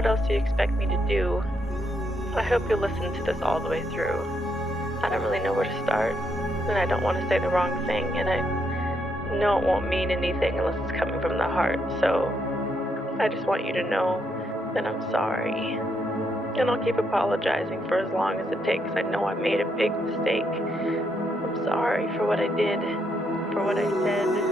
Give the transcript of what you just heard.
what else do you expect me to do? I hope you'll listen to this all the way through. I don't really know where to start, and I don't want to say the wrong thing, and I know it won't mean anything unless it's coming from the heart, so I just want you to know that I'm sorry. And I'll keep apologizing for as long as it takes. I know I made a big mistake. I'm sorry for what I did, for what I said.